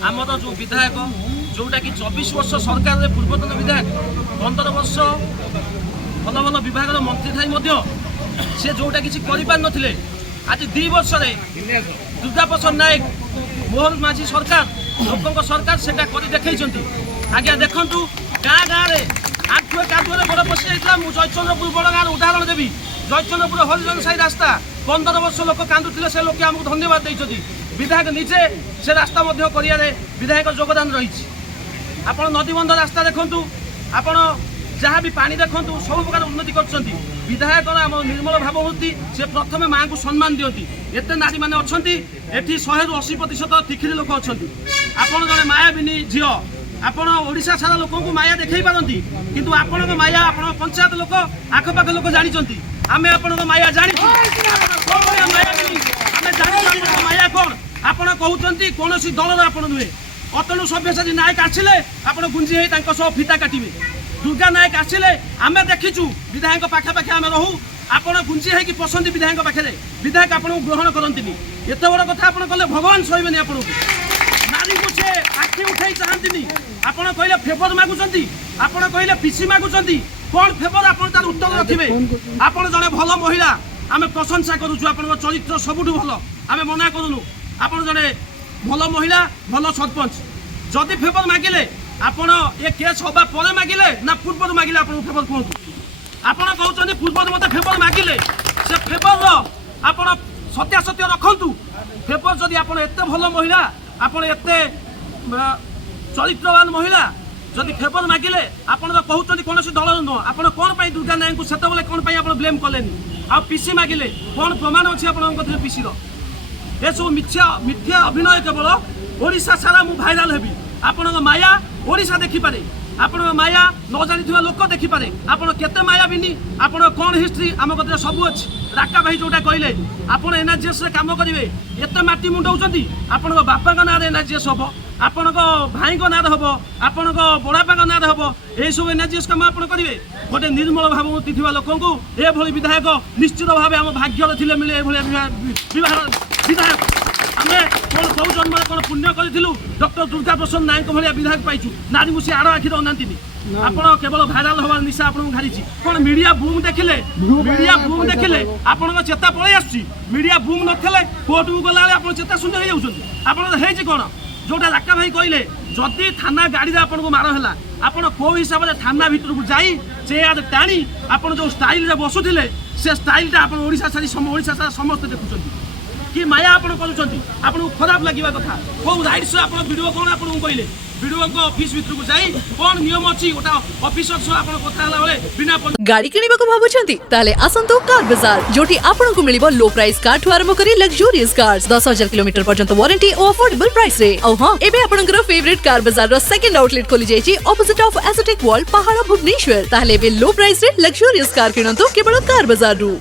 आमर जो विधायक जोटा कि 24 वर्ष सरकार पूर्वतन विधायक 15 वर्ष भल भल विभाग मंत्री थी से जोटा किसी कर आज 2 वर्ष दुर्गा प्रसाद नायक मोहन माझी सरकार लोकों सरकार से देखते आज्ञा देखु गाँ गाँव आठुए काठुए गोड़ पशि जाता मुझे जयचंद्रपुर बड़ गाँव उदाहरण देवी जयचंद्रपुर हरिजन साई रास्ता 15 वर्ष लोक कांदुले से लोक आमको धन्यवाद देते विधायक निजे से रास्ता कर विधायक योगदान रही आप नदीबंध रास्ता देखु आप जहाँ भी पानी देखु सब प्रकार उन्नति कर विधायक आम निर्मल भावमूर्ति से प्रथम माँ को सम्मान दिखती एत नारी मैंने अच्छा ये 100-80% तिखिरी लोक अच्छा आपड़ जड़े मायाबिनी झील आपण ओडिशा सारा लोक माया देखई पारती किंतु आपण माया आपण पंचायत लोक आखपाख लोक जानी आम आपण माया जानी माया कौन आपण कहते कौन दलर आपण नुहे अतनु सभ्यसाची नायक आसिले आपण गुंजी हो फिता काटे दुर्गा नायक आसिले आम देखीचु विधायक पाखापाखि आम रहू आपण गुंजी हो पसंद विधायक पाखे विधायक आपको ग्रहण करती एत बड़ कथा आप कले भगवान सहबे आपको नारी को से आखि उठाई चाहती आपड़ कहले फेवर मागुंट आपड़ कहले पिसी मागुंट कौन फेवर आप उत्तर रखिए आपड़ जड़े भल महिला आम प्रशंसा करुचु आप चरित्र सबुठ भल आम मना करूनु आपड़ जड़े भल महिला भल सरपंच जदि फेवर मागिले आपड़ ये केस हवा पर मागिले ना पूर्व मागिले आप फेवर कहतु आपड़ कहते पूर्व मत फेवर मागिले से फेवर आप सत्यासत्य रखु फेवर जदि आप एत भल महिला आपड़ एत चरित्रवान महिला जदि फेवर मागिले आपड़ तो कहते कौन दल नुह आप कौन दुर्गा नायक को सेतबले कौन आप ब्लेम कलेनि आ पीसी मागिले कौन प्रमाण अच्छी आप पीसी ये सब मिथ्या अभिनय केवल ओडिशा सारा मु भाइराल हेबी आपण माया ओडिशा देखिपारे आपण माया न जानी लोक देखिपारे आपण केते माया बिनी आपण कौन हिस्ट्री आम कदे सब अच्छी राका भाई जोटा कहले आपण एनआरजीएस रे काम करेंगे एत माटी मुंडाऊँच आपण बापा ना एनआरजीएस हम आपण भाई ना हम आपण बड़ापा ना हम यही सब एनआरजीएस कम आप करेंगे गोटे निर्मल भावमूर्ति थी लोक ये विधायक निश्चित भाव आम भाग्य थे मिले विधायक आम कौन कौ जन्म कौन पुण्य करूँ डॉक्टर दुर्गा प्रसाद नायक भाया विधायक पाइचु नारी मुझे आड़ आखिर अनाती आपण केवल भाइराल हवार निशा आपको घारी कौन मीडिया बूम देखिले आपण चेता पलि आसुची मीडिया बूम नथिले कोर्ट को गला आप चेता शून्य हो जाती कौन जोटा राका भाई कहले जदि थाना गाड़ी आपन को मार है आपन को हिसाब से थाना भीतर को जाई चेयर टाणी आपन जो स्टाइल रे बसुथिले से स्टाइल टा आपन ओडिशा सारा समस्त देखुछंती कि माया आपन करूछंती आपन खराब लागिबा कथा को राइट्स आपन वीडियो कौन आपन कहले वीडियो को ऑफिस भीतर को जाई कौन नियम अछि ओटा ऑफिसर सो आपन कथा हला बेले बिना गाड़ी किनिबा को भाबुछंती ताले आसंतो कार बाजार जोटी आपन को मिलिबो लो प्राइस कार ठु आरंभ करी लग्जरियस कार्स 10,000 किलोमीटर पर्यंत वारंटी और अफोर्डेबल प्राइस रे औ हां एबे आपनकर फेवरेट कार बाजार रो सेकंड आउटलेट खोली जायछि ऑपोजिट ऑफ एस्थेटिक वर्ल्ड पहाड़ भुवनेश्वर ताले एबे लो प्राइस रे लग्जरियस कार किनंतो केवल कार बाजार रु।